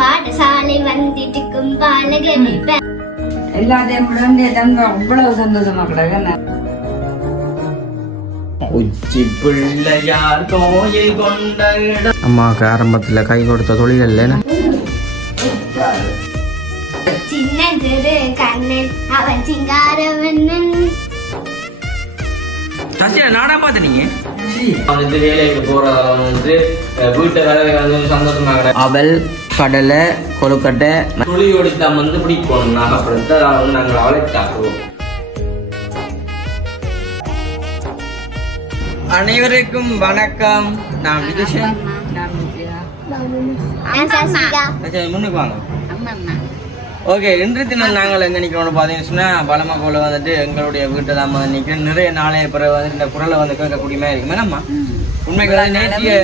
பாடசாலை வந்திட்டுக்கும் பாலகனை எல்லாத்தையும் விட தங்க அவ்வளவு சந்தோஷமா கிடக்கு அம்மாவுக்கு ஆரம்பத்தில் கை கொடுத்த தொழில் இல்லைன்னு சின்ன சிறு கண்ணன் அவன் சிங்காரவண்ணன் சசியா நாடா பார்த்துட்டீங்க வந்து வேலைக்கு போறதால வந்து வீட்டை வேலை வந்து சந்தோஷமாக அவல் கடலை கொழுக்கட்டை துளி ஒடித்தா வந்து பிடிக்கணும் நாங்கள் அப்படி வந்து நாங்கள் அவளை சாப்பிடுவோம். அனைவருக்கும் வணக்கம். நான் முன்னுக்கு வாங்க. ஓகே இன்று தினம் நாங்கள் எங்கே நிற்கிறோம்னு பார்த்தீங்கன்னு சொன்னால் பலமா போல வந்துட்டு எங்களுடைய வீட்டை தான் வந்து நிற்கிறோம் நிறைய நாளைய பிறகு வந்து இந்த குரலை வந்து கேட்கக்கூடிய மாதிரி இருக்கு. மேடம்மா உண்மைக்கு வந்து நேற்றைய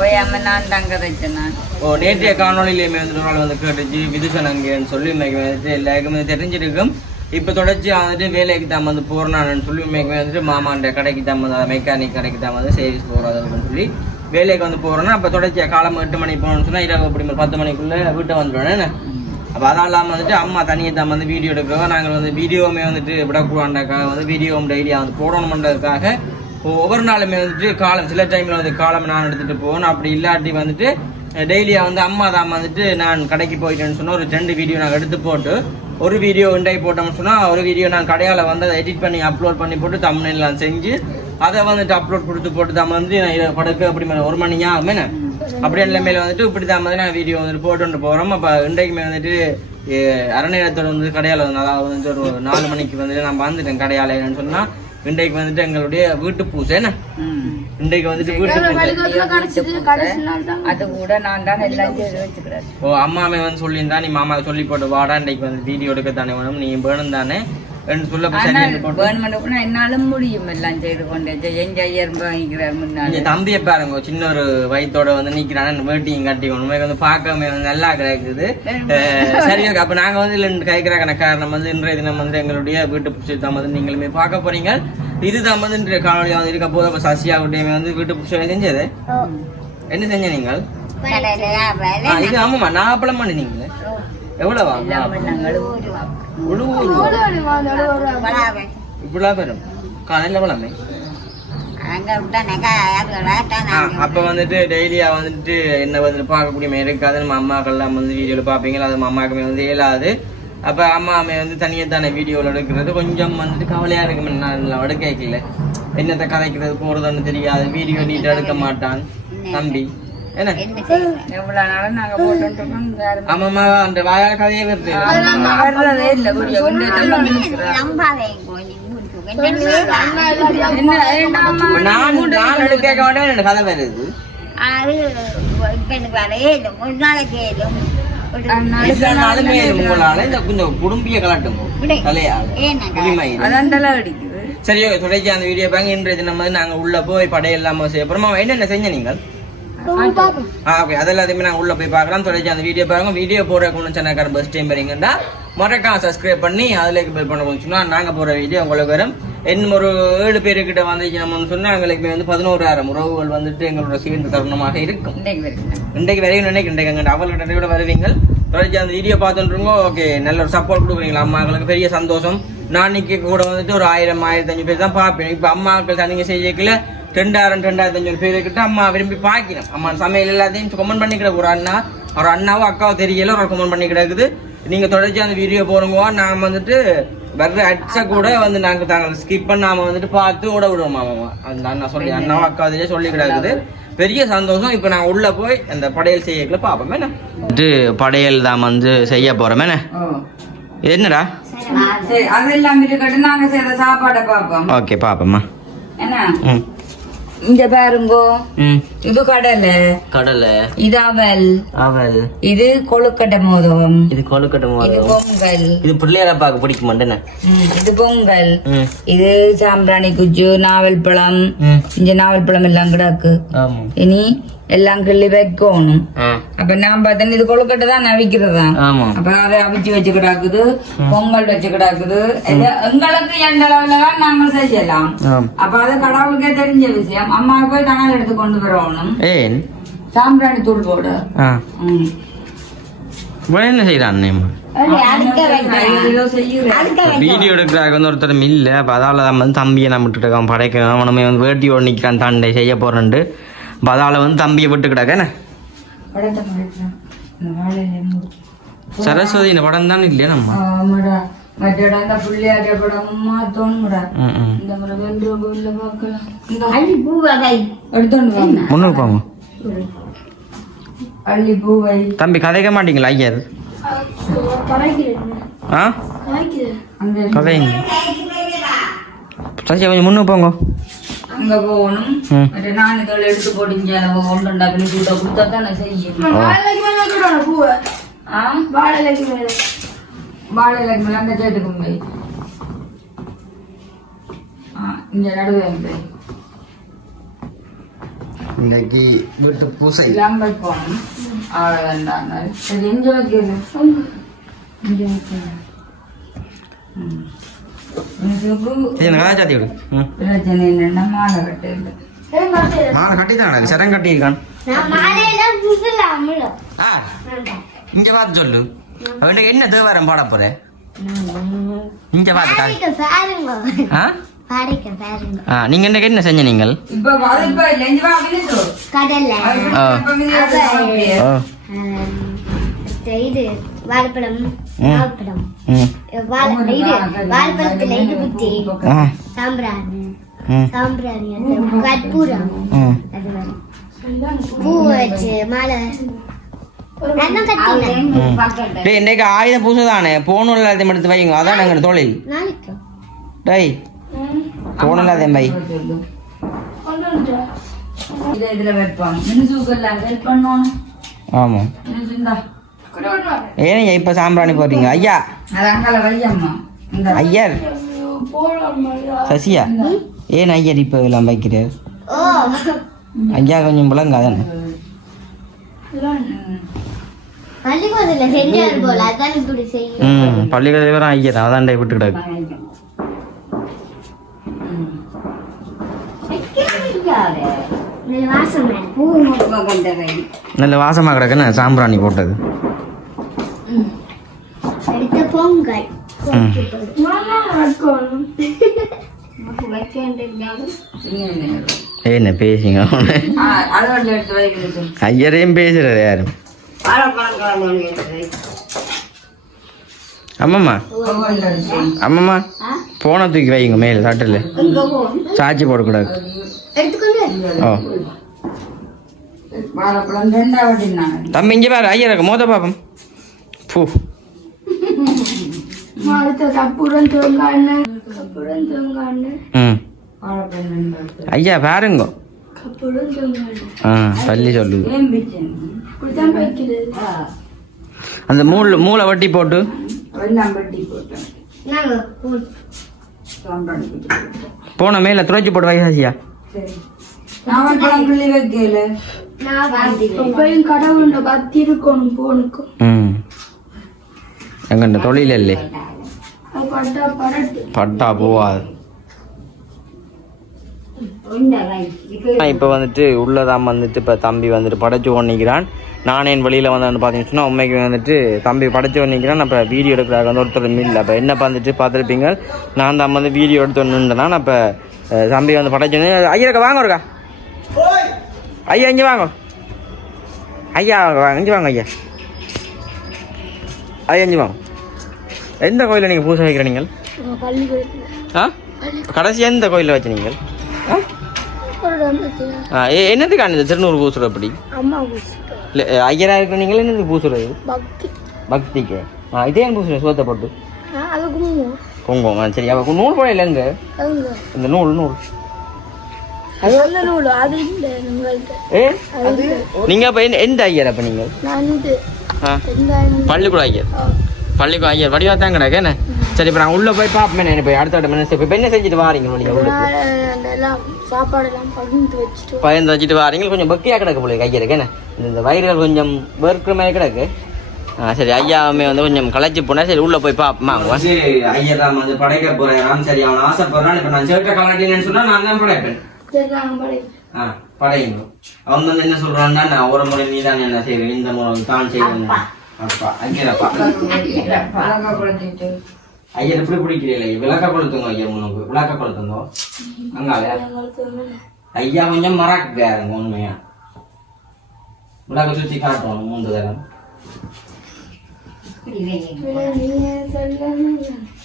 ஓயாம நான் தங்க வச்சேன் நான். ஓ நேற்றைய காணொலியிலேயுமே வந்து ஒரு நாள் வந்து கேட்டுச்சு. விதுசனங்கன்னு சொல்லி இன்னைக்கு வந்துட்டு எல்லாருக்குமே தெரிஞ்சிருக்கும். இப்போ தொடர்ச்சி வந்துட்டு வேலைக்கு தான் வந்து போறனான்னு சொல்லி இன்னைக்கு வந்துட்டு மாமாண்ட கடைக்கு தான் வந்து மெக்கானிக் கடைக்கு தான் வந்து சேல்ஸ் போகிறதுன்னு சொல்லி வேலைக்கு வந்து போகிறோன்னா அப்போ தொடர்ச்சியாக காலம் எட்டு மணிக்கு போகணும்னு சொன்னால் இரவு அப்படி பத்து மணிக்குள்ளே வீட்டை வந்துடுவேன் அப்போ அதெல்லாம் இல்லாமல் வந்துட்டு அம்மா தனியை தான் வந்து வீடியோ எடுக்கிறோம் நாங்கள் வந்து வீடியோவுமே வந்துட்டு விடக்கூடாண்டாக்காக வந்து வீடியோ டெய்லியாக வந்து போடணுமன்றதுக்காக ஒவ்வொரு நாளுமே வந்துட்டு காலம் சில டைமில் வந்து காலம் நான் எடுத்துகிட்டு போகணும் அப்படி இல்லாட்டி வந்துட்டு டெய்லியாக வந்து அம்மா தான் வந்துட்டு நான் கடைக்கு போயிட்டேன்னு சொன்னால் ஒரு ரெண்டு வீடியோ நாங்கள் எடுத்து போட்டு ஒரு வீடியோ இன்றைக்கு போட்டோம்னு சொன்னால் ஒரு வீடியோ நான் கடையால் வந்து அதை எடிட் பண்ணி அப்லோட் பண்ணி போட்டு தமிழ்லாம் செஞ்சு அதை வந்துட்டு அப்லோட் கொடுத்து போட்டு தான் வந்து நான் இதை அப்படி மேலே ஒரு மணியா ஆகுமே அப்படி நிலைமையில வந்துட்டு இப்படி தான் வந்து நான் வீடியோ வந்துட்டு போட்டு போகிறோம் அப்போ இன்றைக்குமே வந்துட்டு எ, அரைநேரத்தோட வந்து கடையால் வந்து அதாவது ஒரு நாலு மணிக்கு வந்துட்டு நான் வந்துட்டேன் கடையால் என்னன்னு சொன்னால் இன்றைக்கு வந்துட்டு எங்களுடைய வீட்டு பூசை என்ன? இன்றைக்கு வந்துட்டு வீட்டு பூசை. அது கூட நான் தான் எல்லாம் ஓ அம்மாமே வந்து சொல்லியிருந்தா நீ மாமா சொல்லி போட்டு வாடா இன்றைக்கு வந்து வீடியோ எடுக்க தானே வேணும் நீ வேணும் தானே? என்று சொல்ல போய் சரி ஆனால் என்று போட்டு. வேணுமென்று என்னாலும் முடியும் எல்லாம் செய்து கொண்டு. எங்க ஐயர் வாங்கிக்கிறார் முன்னாடி தம்பியை பாருங்க சின்ன ஒரு வயித்தோட வந்து நிக்கிறான் வேட்டியும் கட்டி உண்மைக்கு வந்து பார்க்கவே வந்து நல்லா கிடைக்குது. அஹ் சரி ஓகே அப்ப நாங்க வந்து இல்ல கைக்கிறாங்க காரணம் வந்து இன்றைய தினம் வந்து எங்களுடைய வீட்டு தான் வந்து நீங்களுமே பார்க்க போறீங்க. இதுதான் வந்து இன்றைய காணொலி வந்து இருக்க போது அப்ப சசியாவுடையமே வந்து வீட்டு புடிச்சது செஞ்சது. என்ன செஞ்ச நீங்கள்? இது ஆமாமா நான் அப்பளம் பண்ணினீங்க எவ்வளவா? உழுவு இவ்வளவு பெரும் காலையில அப்ப வந்துட்டு டெய்லியா வந்துட்டு என்ன வந்துட்டு பார்க்கக்கூடிய மாதிரி இருக்காது நம்ம அம்மாக்கள்லாம் வந்து வீடியோல பார்ப்பீங்க அது நம்ம அம்மாக்குமே வந்து இயலாது அப்ப அம்மாமே வந்து தனியா தானே வீடியோல எடுக்கிறது கொஞ்சம் வந்துட்டு கவலையா இருக்கு நான் எடுக்க வைக்கல என்னத்தை கதைக்கிறது போறதுன்னு தெரியாது வீடியோ நீட்டாக எடுக்க மாட்டான் தம்பி என்ன? எவ்வளவு நாளும் நாங்க அந்த வாயால கதையே வருது. வர்றதே இல்லை கதை வருது. நாளைக்கு கொஞ்சம் குடும்பிய கலட்டும் தலையால குடிமயில் அதான் தலை அடிக்குது. சரி தொடர்ச்சி அந்த வீடியோ பாருங்க. இன்றைய தினம் நாங்க உள்ள போய் படையெல்லாம் செய்ய அப்புறமா என்னென்ன செஞ்ச நீங்கள்? ஓகே அதெல்லாத்தையுமே நாங்கள் உள்ள போய் பார்க்கலாம். தொடர்ச்சி அந்த வீடியோ பாருங்க. வீடியோ போடுற கொண்டு சேனக்கார பஸ் டைம் வரீங்கன்னா மறக்காம சப்ஸ்கிரைப் பண்ணி அதுல பெல் பண்ண சொன்னா நாங்க போற வீடியோ உங்களுக்கு வரும். இன்னும் ஒரு ஏழு பேருக்கிட்ட வந்துச்சு நம்ம சொன்னா எங்களுக்கு வந்து பதினோராயிரம் உறவுகள் வந்துட்டு எங்களோட சேர்ந்த தருணமாக இருக்கும். இன்றைக்கு வரைக்கும். நினைக்கிறேன். இன்றைக்கு அங்கே அவள்கிட்ட கூட வருவீங்க தொடர்ச்சி அந்த வீடியோ பார்த்துருங்க ஓகே நல்ல ஒரு சப்போர்ட் கொடுக்குறீங்களா? அம்மாக்களுக்கு பெரிய சந்தோஷம். நான் இன்னைக்கு கூட வந்துட்டு ஒரு ஆயிரம் ஆயிரத்தி அஞ்சு பேர் தான் பார்ப்பேன். இப்போ அம்மாக்கள் தனிங்க செய்யக்கல ரெண்டாயிரம் ரெண்டாயிரத்தி அஞ்சூறு பேர் கிட்ட அம்மா விரும்பி பார்க்கணும் அம்மா சமையல் எல்லாத்தையும் கமெண்ட் பண்ணி கிடக்கு ஒரு அண்ணா ஒரு அண்ணாவோ அக்காவோ தெரியல ஒரு கமெண்ட் பண்ணி கிடக்குது. நீங்க தொடர்ச்சி அந்த வீடியோ போடுங்க நான் வந்துட்டு வர்ற அட்ஸை கூட வந்து நாங்க தாங்க ஸ்கிப் பண்ணாம வந்துட்டு பார்த்து ஓட விடுவோம் மாமா அந்த அண்ணா சொல்லி அண்ணாவோ அக்காவோ சொல்லி கிடக்குது. பெரிய சந்தோஷம். இப்போ நான் உள்ள போய் அந்த படையல் செய்யக்கல பார்ப்போம். என்ன? இது படையல் தான் வந்து செய்ய போறோம். என்ன? என்னடா? இருக்கட்டும் நாங்க செய்த சாப்பாடை பார்ப்போம். ஓகே பாப்போம்மா என்ன? ம் இங்க பாருங்கோ. இது கடலை. கடலை. இது அவல். அவல். இது கொழுக்கட்டை மோதகம் இது கொழுக்கட்டை இது மோதம் பொங்கல். இது பிள்ளையாரப்பாக்கு பிடிக்க மாட்டேன்னு ம், இது பொங்கல். இது சாம்பிராணி குச்சு நாவல் பழம். இங்க நாவல் பழம் எல்லாம் கிடக்கு. இனி எல்லாம் கிள்ளி வைக்கணும். அப்ப நான் பார்த்தேன் இது கொழுக்கட்டை தான் நவிக்கிறதா? அப்ப அதை அவிச்சு வச்சு கிடாக்குது. பொங்கல் வச்சு கிடாக்குது. இது எங்களுக்கு எந்த அளவுல தான் நாங்க செய்யலாம் அப்ப அது கடவுளுக்கே தெரிஞ்ச விஷயம். அம்மா போய் கணல் எடுத்து கொண்டு ஏன்? சாம்பிராணி தூள் போடு. ஆ. ம். இவன் என்ன செய்யறான். வீடியோ எடுக்கிறாங்க வந்து ஒருத்தர் இல்லை. அப்போ அதால் தான் வந்து தம்பியை நான் விட்டுட்டு படைக்கிறேன் அவனுமே வந்து வேட்டியோடு நிற்கிறான் தண்டை செய்ய போகிறேன்ட்டு அப்போ அதால் வந்து தம்பியை விட்டு கிடக்கேண்ணே படத்தை முடிக்கிறேன் இந்த வாழையில முடிச்சு சரஸ்வதி இந்த படம் தான் இல்லையா நம்ம? ஆமாடா மற்ற இடம் இந்த பிள்ளையாட்ட படமா தோணுடா இந்த முறை வென்று கோயில பார்க்கலாம் இந்த அள்ளி பூவகை எடுத்துட்டு வாங்க முன்னுக்கு போங்க அள்ளி பூவை தம்பி கதைக்க மாட்டீங்களா ஐயர் ஆ அங்க கதைங்க சசி கொஞ்சம் முன்னுக்கு போங்க அங்க போகணும் மற்ற நான் இதோட எடுத்து போட்டீங்க நம்ம ஒன்றுண்டா பண்ணி கூட்ட கொடுத்தா தானே செய்யும் ஆ வாழையில மேல அந்த சேட்டுக்கு போய். இங்க நடுவே போய். இன்னைக்கு வீட்டு பூசை. இல்லாம போகணும் அவ்வளோ வேண்டாம் சரி எங்க வைக்கிறது? இங்க வைக்கிறேன் பிரச்சனை என்னன்னா மாலை கட்டுறது மாலை கட்டி தான் சரம் கட்டியிருக்கான். நான் மாலையில புதுலாமல ஆ. இங்கே பார்த்து சொல்லு. அவன்கிட்ட என்ன தேவாரம் பாட போற? இங்கே நீங்கள் இன்னைக்கு என்ன செஞ்ச நீங்கள்? இது வாழைப்பழம். ம். வாழைப்பழம். ம். வாழை- இது வாழைப்பழத்துல இது குத்தி ஆ. சாம்பிராணி. ம். சாம்பிராணி கற்பூரம். பூ வச்சு மாலை நான் கட்டினேன் ம். டேய் இன்னைக்கு ஆயுத பூசை தானே போனும் எல்லாத்தையும் எடுத்து வைங்க. அதான் எங்கள் தொழில். நாளைக்கு? டேய் போனும் எல்லாத்தையும் மினுசு இந்தா. ஏன் இப்போ சாம்பிராணி போடுறீங்க? ஐயா. ஐயர். சசியா. ஏன் ஐயர் இப்போ எல்லாம் வைக்கிறார்? ஓ ஐயா கொஞ்சம் விளங்க அதானே பள்ளிக்கூடத்துல செஞ்சாரு போல அதான் இப்படி செய்யும் ம் பள்ளிக்கூடத்தில் விட்டு கிடக்கு. நல்ல வாசம் கிடக்குன்னு சாம்பிராணி போட்டது. பொங்கல். என்ன பேசுங்க ஐயரையும் பேசுறது யாரும் அம்மம்மா. அம்மம்மா போனை தூக்கி வைங்க மேலே தட்டில். சாச்சி போடக்கூடாது. ஓ. தம்பி இங்கே பாரு ஐயர் இருக்கு மோத பாப்பம். பூ. ஐயா பாருங்க. பள்ளி ஏன் பிச்சன் அந்த மூளை மூளை வட்டி போட்டு. போன மேலே துளைச்சி போட்டு வை சாசியா? சரி. நான் பழம் புள்ளி வைக்கல. நான் வாழ்த்துவேன். ம். எங்கண்ட தொழில் இல்லை. பட்டா போவாது இப்போ வந்துட்டு உள்ளதான் வந்துட்டு இப்போ தம்பி வந்துட்டு படைச்சு கொண்டிக்கிறான் நானே என் வெளியில் வந்து வந்து பார்த்தீங்கன்னு உண்மைக்கு வந்துட்டு தம்பி படைச்சு கொண்டிக்கிறான் அப்போ வீடியோ எடுக்கிறாங்க. வந்து ஒருத்தர் இல்லை. அப்போ என்ன வந்துட்டு பார்த்துருப்பீங்க? நான் தான் வந்து வீடியோ எடுத்து நின்றுனா. அப்போ தம்பி வந்து படைச்சு ஐயா வாங்க ஒருக்கா. ஐயா இங்கே வாங்க. ஐயா வாங்க இங்கே வாங்க ஐயா. ஐயா இங்கே வாங்க. எந்த கோயிலில் நீங்கள் பூசை வைக்கிற நீங்கள்? ஆ கடைசி எந்த கோயிலில் வச்சு நீங்கள்? ஆ? ஆ எ- என்னத்துக்கான இந்த திருநூறு பூசுறது அப்படி இல்லை ஐயரா இருக்கிற நீங்கள் என்னதுக்கு பூசுறது? பக்திக்கு. ஆ இதே ஏன் பூசுறது சோத்தை போட்டு? குங்குமம். ஆ, சரி அப்போ நூல் போட இல்லைங்க இந்த நூல் நூல். நீங்க அப்ப எந்த- ஐயர் அப்ப நீங்க? பள்ளிக்கூட ஐயர். பள்ளிக்கூட ஐயர். வடிவா தான் கிடக்கு என்ன? சரி இப்போ நான் உள்ள போய் பார்ப்பேன் நான் போய் அடுத்த அடுத்த மனசு இப்போ என்ன செஞ்சுட்டு வாரீங்க நீங்க உள்ள பயந்து வச்சுட்டு. வாரீங்க. கொஞ்சம் பக்தியா கிடக்கு போல ஐயருக்கு என்ன? இந்த- வயிறுகள் கொஞ்சம் வெறுக்கிற மாதிரி கிடக்கு. ஆ சரி ஐயாவுமே வந்து கொஞ்சம் களைச்சி போனா சரி உள்ள போய் பார்ப்போமா ஐயர் தான் வந்து படைக்க போறேன் சரி அவன் ஆசைப்படுறான். இப்போ நான் சேர்க்க கலட்டினேன்னு சொன்னா நான் தான் படைப்பேன். ஆ அவன் வந்து என்ன சொல்றான்னா நான் ஒரு முறை நீ தான் என்ன செய்வேன். இந்த முறை தான் செய்வேன். அப்பா. ஐயரப்பா. அழகா ஐயர் எப்படி பிடிக்கிறீங்களே விளக்க கொளுத்துங்க ஐயா உனக்கு விளக்க கொளுத்துங்க அங்கால. ஐயா கொஞ்சம் மறக்காருங்க உண்மையா? விளக்க சுத்தி காட்டுவோம் மூன்று தரம்.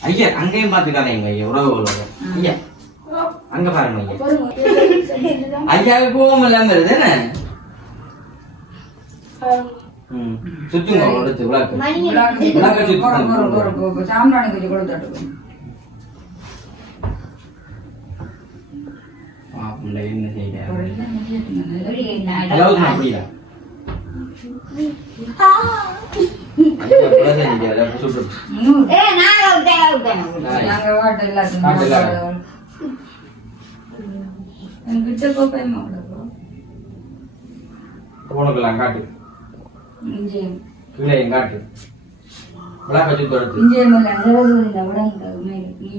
ஐயா அங்கேயும் பாத்துக்காதீங்க ஐயா உறவுகளோட ஐயா அங்க பாருங்க ஐயா. ஐயாவுக்கு கோவம் இல்லாம வருது என்ன? சுத்துங்க எடுத்து விளக்கு விளக்க சுத்தி சாம்பிராணி கொஞ்சம் என்ன அப்படியா காட்டு இங்கே கீழே காட்டு? விளக்க சுத்தி எடுத்து இங்கே மேல அங்கரது இந்த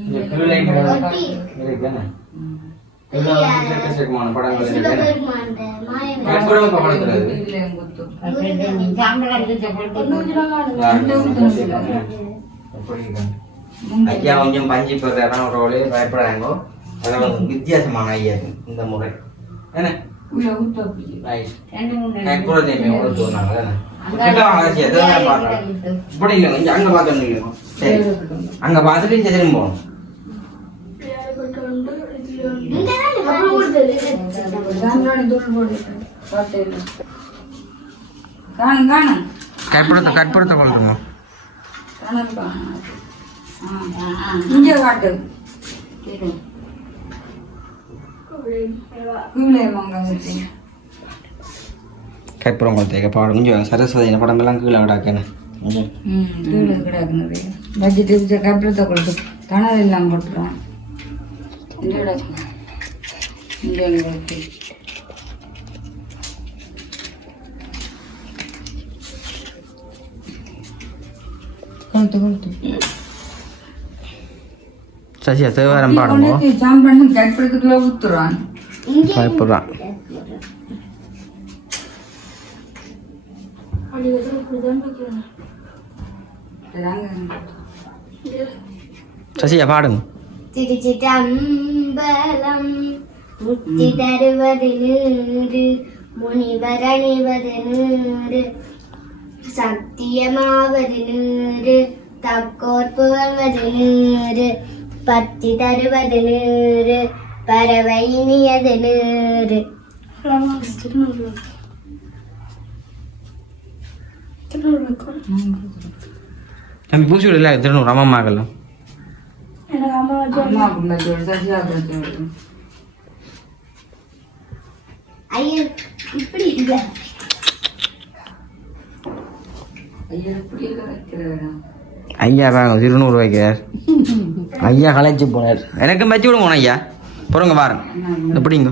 இங்க கீழே எப்படி இருக்கு? ஐயா கொஞ்சம் பஞ்சு போடுறாங்க ஒரு வழியே பயப்படாங்க அதெல்லாம் வித்தியாசமான ஐயா இந்த முறை. என்ன? அப்படி. Right. இப்படி இல்லைங்க இங்க அங்க பார்த்து. சரி. அங்க பார்த்துட்டு இங்க திரும்ப போகணும் கொள்ளுங்க இங்கே காட்டு. கீழே வாங்க வச்சு கற்பூரம் கொளுத்தேக்க பாடம் கொஞ்சம் சரஸ்வதி படமெல்லாம் கீழே விடாக்கேன்னு ம் கீழே கிடக்குனது பட்ஜெட் கொடுத்து எல்லாம் சசியா தேவாரம் பாடுங்க சாம்பிராணி கற்பலத்துக்குள்ள ஊத்துறான் பயப்படுறான் சசியா பாடுங்க திருச்சிட்டம்பலம் முக்தி தருவது நீரு முனிவர் அணிவது நீரு சத்தியமாவது நீரு தக்கோர் புகழ்வது நீரு பத்தி தருவது நீரு பறவை இனியது நீரு தம்பி பூசி விடல திருநூறு சசியாக்குள்ள சொல்லு ஐயோ இப்படி இல்லை. ஐயா இப்படி கிடைக்கிறதா ஐயா தாங்க திருநூறு வைக்கிறார் ஐயா களைச்சு போனார் எனக்கும் வச்சு விடுங்க ஐயா. பொறுங்க பாருங்க எப்படிங்க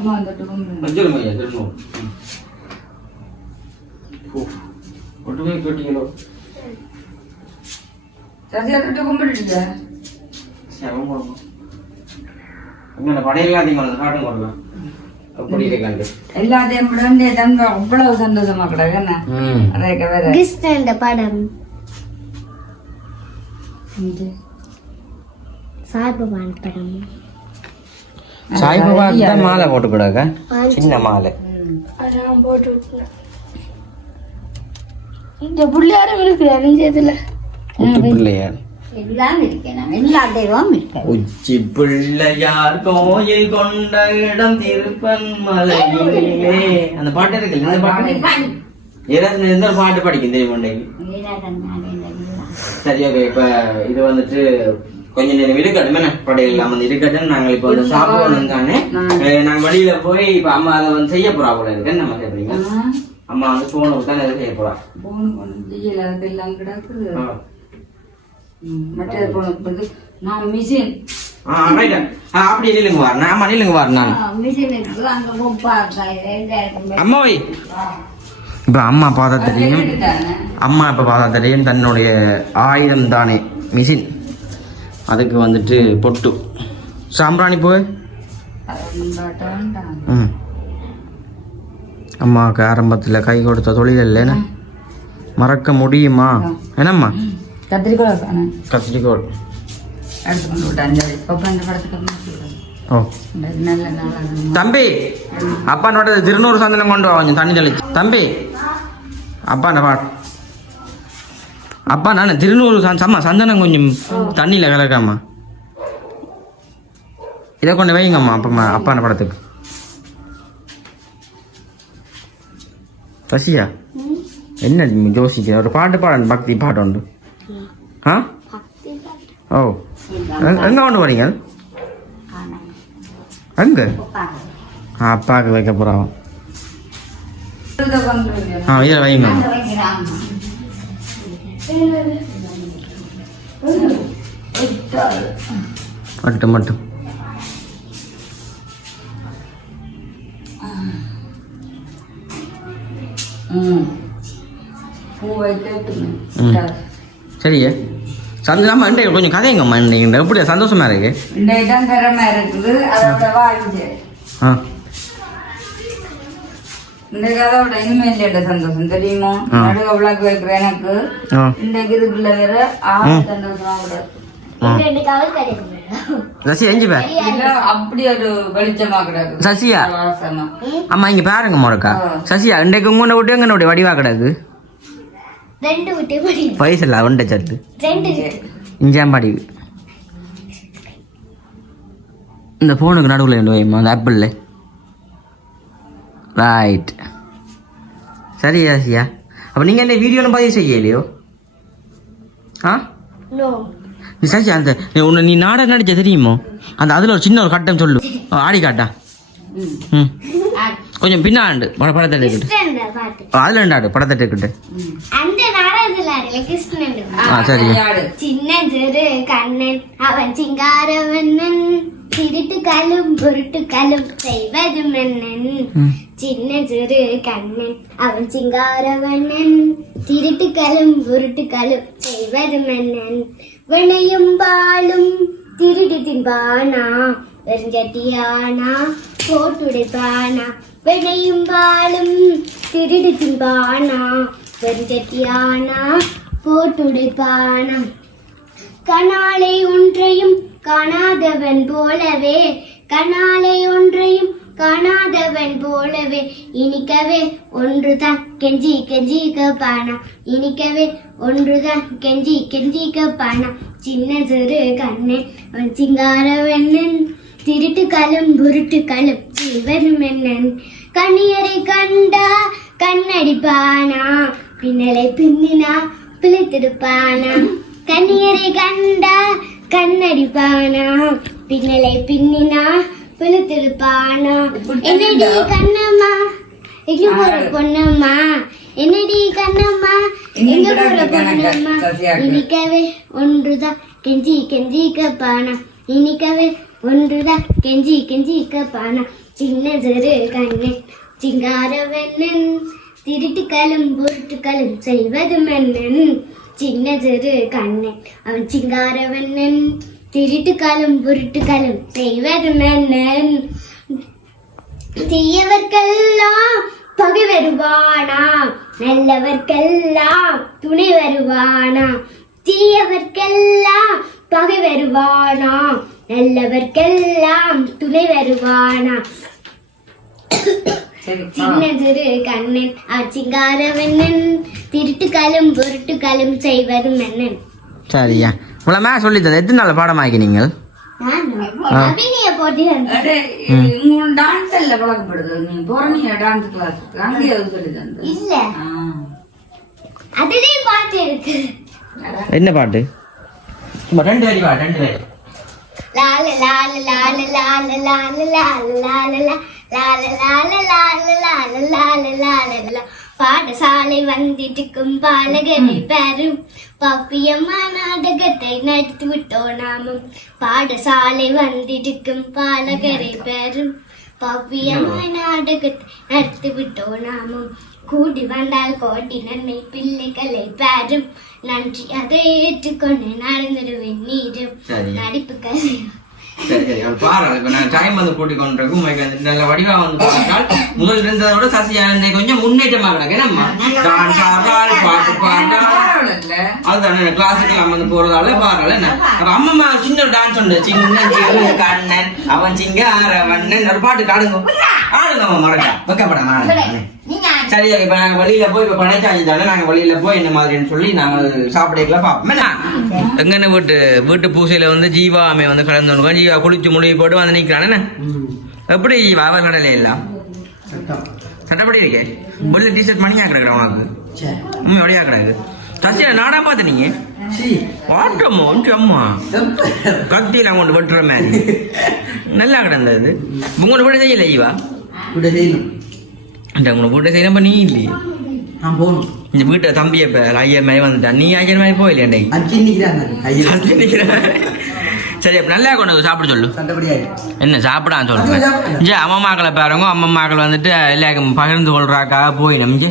அம்மா வந்துட்டு கும்பிடு வச்சிருங்க ஐயா கொண்டு போய் கேட்டீங்களோ? சசியா தொட்டு கும்பிடுங்க. காட்டும் அப்படி எல்லாத்தையும் விட அவ்வளவு சந்தோஷமா கிடக்கு என்ன? ம். அதே வேற கிறிஸ்டண்ட படம். சாய்பவான் படம். சாய்பாபாவுக்கு தான் மாலை போட்டு கிடக்க சின்ன மாலை. இந்த பிள்ளையாரும் இருக்கிறாரு இந்த இதுல பிள்ளையார். உச்சி பிள்ளையார் கோயில் கொண்ட இடம் திருப்பன் மலையிலே அந்த பாட்டு இருக்கு. இந்த பாட்டு ஏதாவது எந்த ஒரு பாட்டு படிக்கும் தெரியும் சரி ஓகே இப்ப இது வந்துட்டு கொஞ்ச நேரம் இருக்கட்டும். என்ன? படையில் இல்லாமல் இருக்கட்டும். நாங்கள் இப்போ வந்து சாப்பிடணும் தானே? நாங்கள் வழியில போய் இப்போ அம்மா அதை வந்து செய்ய போறா போல இருக்கு. நம்ம கேட்பீங்க அம்மா வந்து போனுக்கு தான் எதாவது செய்ய போறா. மற்ற போனுக்கு நான் மிஷின் அப்படி நில்லுங்க வார். ஆமா நில்லுங்க வார் நான். அம்மா வை. இப்போ அம்மா பார்த்தா தெரியும் அம்மா இப்போ பார்த்தா தெரியும் தன்னுடைய ஆயுதம் தானே. மிஷின் அதுக்கு வந்துட்டு பொட்டு. சாம்பிராணி போய் ம். அம்மாவுக்கு ஆரம்பத்தில் கை கொடுத்த தொழில் இல்லைன்னு மறக்க முடியுமா? என்னம்மா? கத்திரிக்கோள். கத்திரிக்கோள் ஓ. தம்பி அப்பா நோட்டது திருநூறு சந்தனம் கொண்டு வா தண்ணி தெளிச்சு. தம்பி அப்பா என்ன பாட்டு அப்பா நான் திருநூறு அம்மா சந்தனம் கொஞ்சம் தண்ணியில் கலக்காமா. இதை கொண்டு வைங்கம்மா அப்பா அப்பா என்ன படத்துக்கு. ரசியா என்ன ஜோசிக்க ஒரு பாட்டு பாட பக்தி பாட்டு உண்டு ஆ? ஓ. எங்க- கொண்டு வரீங்க எங்க? ஆ அப்பாவுக்கு வைக்க போகிறான் ஆ இதில் வைங்க. மட்டும் மட்டும். சரியே சந்தோஷமா இன்றைக்கு கொஞ்சம் கதைங்க அம்மா இன்றைக்கு எப்படியா சந்தோஷமா இருக்கு? ஆ. இந்த கதோட இனிமேல் இல்ல சந்தோஷம் தெரியுமா. நடுக விளக்கு வைக்கிற எனக்கு. இன்றைக்கு இதுக்குள்ள வேற ஆறு சந்தோஷமா கூட சசி எஞ்சி பே இல்ல அப்படி ஒரு வெளிச்சமா கிடக்கு. சசியா? அம்மா இங்க பாருங்க மொரக்கா சசியா இன்றைக்கு உங்கள்ட விட்டு வடிவா கிடக்கு? ரெண்டு விட்டு இல்லை சட்டு ரெண்டு இஞ்சாம்பாடி இந்த ஃபோனுக்கு நடுவில் வைமா அந்த ஆப்பிளில் ரைட் சரி சசியா அப்போ நீங்கள் என்ன வீடியோலாம் பதிவு செய்யலையோ? ஆ? நோ நீ சசி அந்த நீ உன்னை நீ நாடகம் நடிச்ச தெரியுமோ? அந்த அதில் ஒரு சின்ன ஒரு கட்டம் சொல்லு. ஆடி காட்டா. ம். கொஞ்சம் பின்னாண்டு பட படத்தை எடுக்கிட்டு அதில் ரெண்டாடு படத்தை எடுக்கிட்டு ஆ சரி. சின்ன சிறு கண்ணன் அவன் சிங்காரவண்ணன் திருட்டு கலும் பொருட்டு சின்ன சிறு கண்ணன் அவன் சிங்காரவண்ணன். திருட்டு கலும் பொருட்டு கலும் செய்வது மன்னன். வினையும் பாலும் திருடி தின்பானா? வெறுஞ்சட்டியானா? போட்டுடைப்பானா? வினையும் பாலும் திருடி தின்பானா? வெறுஞ்சட்டியானா? போட்டுடைப்பானா? கனாலை ஒன்றையும் காணாதவன் போலவே கனாலை ஒன்றையும் காணாதவன் போலவே இனிக்கவே ஒன்றுதான். கெஞ்சி கெஞ்சி கப்பானா? இனிக்கவே ஒன்றுதான். கெஞ்சி கெஞ்சி கப்பானா? சின்ன சிறு கண்ணன் சிங்காரவண்ணன். திருட்டு கலும் புருட்டு கலும் சிவன் கண்ணியரை கண்டா கண்ணடிப்பானா? பின்னலை பின்னினா பிழைத்திருப்பானா? கண்ணியரை கண்டா கண்ணடிப்பானா? பின்னலை பின்னினா பிழைத்திருப்பானா என்னடி கண்ணம்மா? எங்க போற பொண்ணம்மா? என்னடி கண்ணம்மா? எங்க போற பொண்ணம்மா? இனிக்கவே ஒன்றுதான் கெஞ்சி கெஞ்சி கப்பானா? இனிக்கவே ஒன்றுதான் கெஞ்சி கெஞ்சி கப்பானா? சின்ன சிறு கண்ணன் சிங்காரவண்ணன் திருட்டுக்களும் பொருட்டுக்களும் செய்வது மன்னன் சின்ன சிறு கண்ணன் அவன் சிங்காரவண்ணன் திருட்டுக்களும் பொருட்டுக்களும் செய்வது மன்னன் தீயவர்க்கெல்லாம் பகை வருவானா? நல்லவர்க்கெல்லாம் துணை வருவானா? தீயவர்க்கெல்லாம் பகை வருவானா? நல்லவர்க்கெல்லாம் துணை வருவானா? சின்ன சிறு கண்ணன் அச்சிங்காரவண்ணன் திருட்டுக்களும் பொருட்டுக்களும் செய்வது மன்னன் சரியா. உங்களை மே சொல்லி தந்தது எத்தனை நாள் பாடமாக்கி நீங்கள் என்ன பாட்டு பாடசாலை வந்துட்டு பாலகனை പപ്പിയമ്മ നാടകത്തെ നടത്തി വിട്ടോണാമം. പാഠശാല വന്നിരിക്കും പാലകരെ പേരും. പപ്പിയമ്മ നാടകത്തെ നടത്തി വിട്ടോണാമം. കൂടി വന്നാൽ കോടി നന്മ പിള്ളികളെ പേരും. നന്ദി അതേറ്റുകൊണ്ട് നടന്നൊരു വെണ്ണീരും. നടിപ്പ് കലയും சரி சரி அவள் பாருங்கள் இப்போ நான் டைம் வந்து கூட்டிக் கொண்டிருக்கும் உங்களுக்கு நல்ல வடிவா வந்து பார்த்தால் முதல் இருந்ததை விட சசி ஆனந்தை கொஞ்சம் முன்னேற்றமாக கிடக்கு என்னம்மா? டான்ஸ் ஆடுறாள் பாட்டு பரவாயில்ல அதுதானே கிளாஸுக்கு நம்ம வந்து போறதால பாருங்கள் என்ன? அம்மம்மா சின்ன ஒரு டான்ஸ் உண்டு. சின்ன சிறு கண்ணன் அவன் சிங்க ஆரவண்ணன் ஒரு பாட்டு ஆடுங்க ஆடுங்க அம்மா மறக்கா. வைக்கப்பட ஆடுங்க. சரி இப்ப நாங்க வழியில போய் இப்ப பனைச்சாஞ்சாலும் நாங்க வழியில போய் என்ன மாதிரின்னு சொல்லி நாங்க சாப்பிடைக்கலாம் பார்ப்போம். எங்கன்னு வீட்டு வீட்டு பூசையில வந்து ஜீவா அம்மை வந்து கலந்து ஜீவா குளிச்சு முடிவு போட்டு வந்து நிக்கிறானே. எப்படி வாவல் நடலே எல்லாம்? சட்டப்படி இருக்கே. புல்லு டிஷர்ட் மணியா கிடக்குற உனக்கு உண்மை வழியா கிடக்கு சசியா நாடா பார்த்து நீங்க? வாட்டமோ அம்மா கத்தியில கொண்டு வெட்டுற மாதிரி. நல்லா கிடந்தது. உங்களோட விட செய்யல ஈவா விட செய்யணும். இந்த உங்களை போட்டு செய்ய பண்ணி இல்லையே நான் போகணும். இந்த வீட்டை தம்பி இப்போ ஐயர் மாதிரி வந்துட்டான் நீ ஐயர் மாதிரி போயில சரி அப்போ நல்லா கொண்டு சாப்பிட சொல்லு. என்ன சாப்பிடான்னு சொல்லுங்க இஞ்சி அம்மாக்களை பாருங்க. அம்மாக்கள் வந்துட்டு எல்லாருக்கும் பகிர்ந்து கொள்றாக்கா போய் நம்பிஞ்சு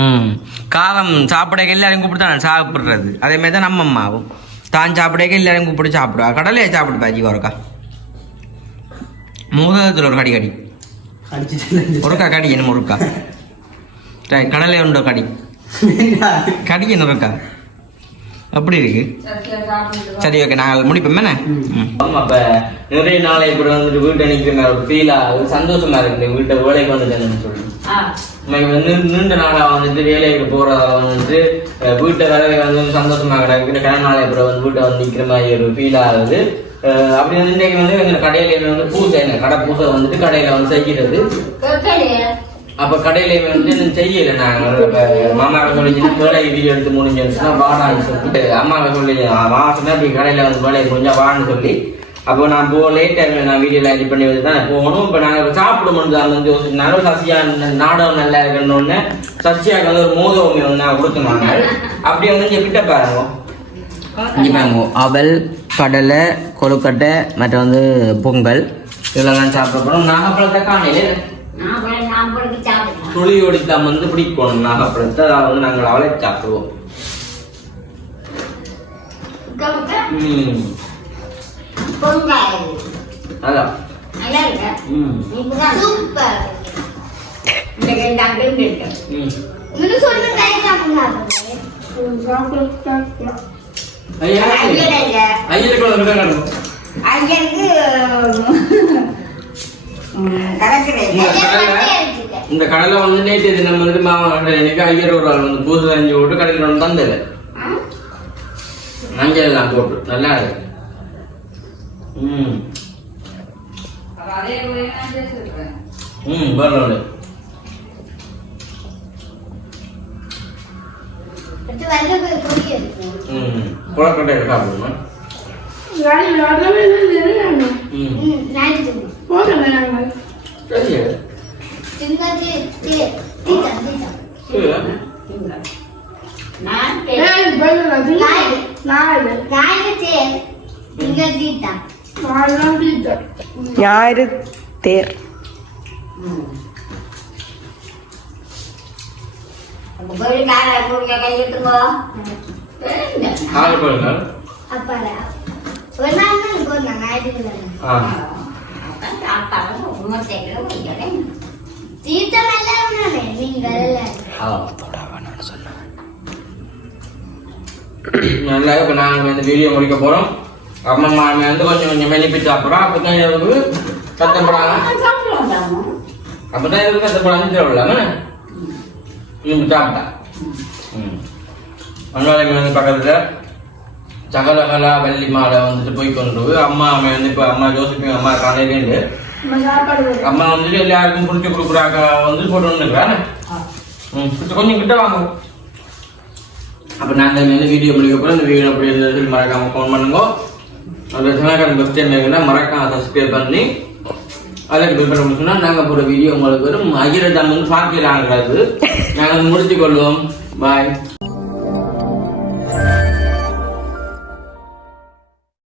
ம். காலம் சாப்பிட எல்லாரும் கூப்பிட்டு தான் சாப்பிட்றது? அதே மாதிரி தான் நம்ம அம்மாவும். தான் சாப்பிடக்க எல்லாரும் கூப்பிட்டு சாப்பிடுவா. கடலையே சாப்பிடுப்பா ஜீவா இருக்கா? மூதகத்தில் ஒரு கடி கடி. ஒருக்கா கடி என்ன சரி, கடலை உண்டோ கடி கடிக்கணும் இருக்கா அப்படி இருக்கு சரி ஓகே நாங்கள் முடிப்போம் என்ன அப்ப நிறைய நாளை இப்படி வந்துட்டு வீட்டை நிற்கிற ஒரு ஃபீலா சந்தோஷமா இருக்கு இந்த வீட்டை வேலைக்கு வந்துட்டேன்னு சொல்லி நீண்ட நாளா வந்துட்டு வேலைக்கு போறதால வந்துட்டு வீட்டை வேலை வந்து சந்தோஷமா கிடக்கு கடை நாளை அப்புறம் வந்து வீட்டை வந்து நிற்கிற மாதிரி ஒரு ஃபீல் ஆகுது அப்படி வந்து இன்னைக்கு வந்து எங்க கடையில வந்து பூசை எங்க கடை பூசை வந்துட்டு கடையில வந்து செய்கிறது. கேட்கலையே அப்ப கடையில வந்து இன்னும் செய்யல நாங்க. இப்ப மாமாவை சொல்லிச்சுன்னா வேலை வீடியோ எடுத்து முடிஞ்சிருச்சுன்னா வாடான்னு சொல்லிட்டு அம்மாவை சொல்லி மாமா சொன்னா இப்படி கடையில வந்து வேலையை கொஞ்சம் வான்னு சொல்லி. அப்போ நான் போ லேட் டைம்ல நான் வீடியோ எடிட் பண்ணி வச்சு தான் போகணும். இப்போ நாங்கள் சாப்பிட முடிஞ்சு வந்து யோசிச்சுனாலும் சசியா இந்த நாடகம் நல்லா இருக்கணும்னு சசியாவுக்கு வந்து ஒரு மோதவமே ஒன்று நான் கொடுத்துனாங்க அப்படியே வந்து இங்கே கிட்ட பாருங்க. அவள் அவல் கடலை கொழுக்கட்டை மற்றும் வந்து பொங்கல். இதெல்லாம் சாப்பிட போகிறோம் நாகப்பழத்தை காணையில துளியோடி தான் வந்து பிடிக்கணும் நாகப்பழத்தை. அதை வந்து நாங்கள் அவளை சாப்பிடுவோம். அதான். சூப்பர். இந்த ரெண்டு அங்கே இருக்கு ம் இன்னும் சொன்ன டைம் சாப்பிடலாம் ஐயா ஐயர் இல்ல ஐயருக்கு ஒரு கிடக்கும் ஐயருக்கு கலக்கிறேன் இந்த கடலை வந்து நேற்று தினம் வந்துட்டு மாமா கடலை எனக்கு ஐயர் ஒரு ஆள் வந்து பூசை அஞ்சு போட்டு கடையில் ஒன்று தந்தது மஞ்சள் எல்லாம் போட்டு நல்லா இருக்கு. ம். ம் பரவாயில்ல அடுத்து வரல போய் கொடி இருக்கும் ம் குளக்கட்டை சாப்பிடுமா ம் ம் ஞாயிற்று சரி திங்காச்சு தீ தீட்டா தீட்டா சரி நான் ஞாயிறு ஞாயிறு தே திங்கள் தீட்டா ஞாயிறு தேர் நல்லா இப்போ நாங்கள் வந்து வீடியோ முடிக்க போகிறோம் அம்மா மாமி வந்து கொஞ்சம் கொஞ்சம் வெளிப்பி சாப்பிட்றோம் அப்போ தான் இவருக்கு கஷ்டப்படாங்க அப்போ தான் இவருக்கு தேவையில்லாம நீங்க சாப்பிட்டா ம் வந்து பக்கத்தில் சகலகலா வள்ளி மாலை வந்துட்டு போய் கொண்டு அம்மா அவன் வந்து இப்போ அம்மா ஜோசிப்பி அம்மா காலையிலேருந்து அம்மா வந்துட்டு எல்லாருக்கும் பிடிச்சி கொடுக்குறாங்க வந்து போட்டு வந்துருக்கானே ம் கிட்ட கொஞ்சம் கிட்ட வாங்க அப்போ நாங்கள் வந்து வீடியோ முடிக்க போகிறோம் இந்த வீடியோ அப்படி இருந்தது மறக்காம ஃபோன் பண்ணுங்க அந்த தினகரன் பஸ் ஸ்டாண்ட் மறக்காம சப்ஸ்கிரைப் பண்ணி ப்ரிப்பேர் பண்ணி சொன்னால் நாங்கள் போகிற வீடியோ உங்களுக்கு வரும் அகிரதம் வந்து பார்க்கலாங்கிறது நாங்கள் முடிச்சு கொள்வோம். பாய்